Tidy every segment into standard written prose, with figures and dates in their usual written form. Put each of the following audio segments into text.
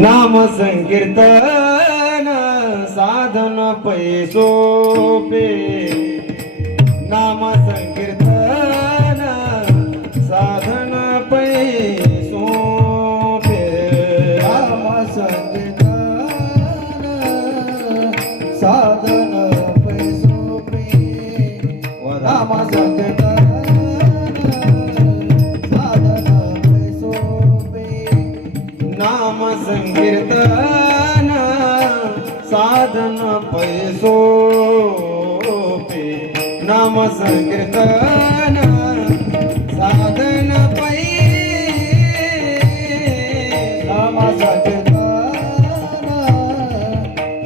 नाम संकीर्तन साधन पैसोपे नाम संकीर्तन साधन पैसोपे नाम संकीर्तन साधन पैसोपे नाम संकीर्तन साधन पैसोपे नाम संकीर्तन साधन पैसोपे नाम संकीर्तन साधन नाम संकीर्तन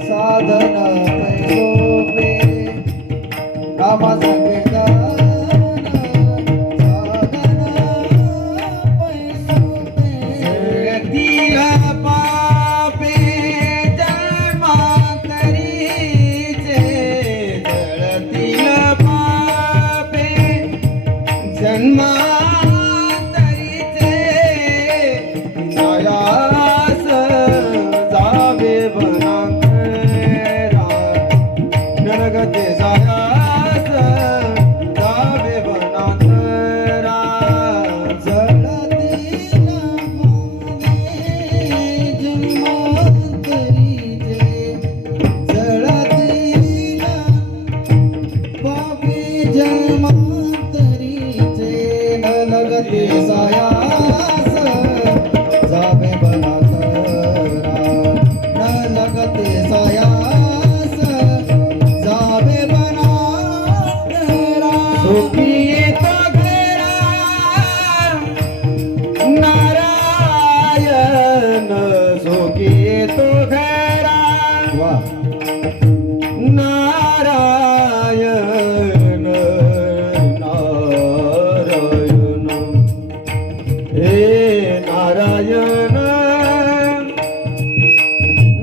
साधन पैसोपे नाम संकीर्तन साधन पैसोपे जळतील पापे जन्मांतरीचे जळतील पापे जन्मांतरीचे जायास जावे वनांतरा नरगते जायास जावे वनांतरा सुखी येतो घरा नारायण सुखी येतो घरा नारायण नारायण हे नारायण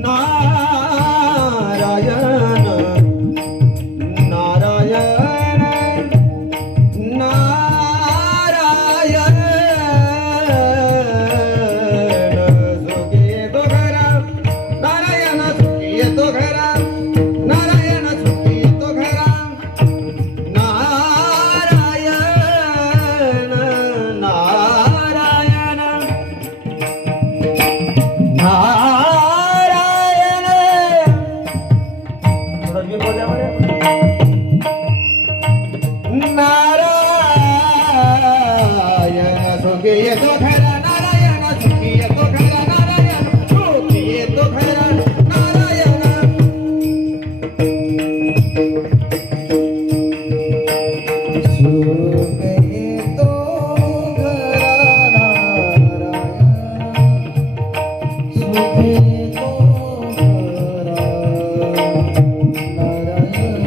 नारायण नारायण नारायण सुखी येतो घरा नारायण सुखी येतो घरा नारायण सुखी येतो घरा नारायण नारायण नारायण थोडं मी बोलल्यावर नारायण सुखी येतो घरा नारायण सुखी येतो घरा नारायण सुखी येतो घरा नारायण सुख येतो घरा नारायण सुख येतो घरा नारायण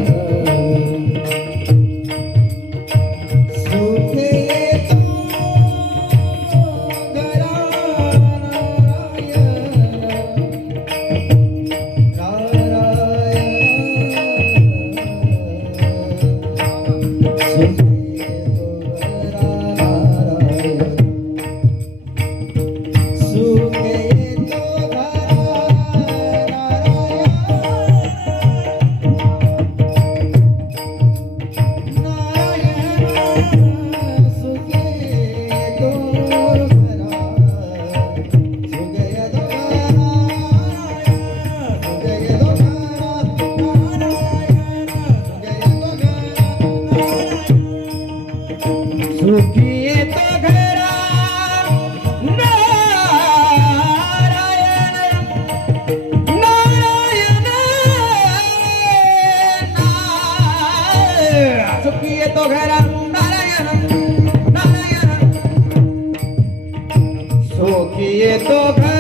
सुख येतो घरा सुखी येतो घरा नारायण नारायण सुखी येतो घरा नारायण नारायण सुखी येतो घरा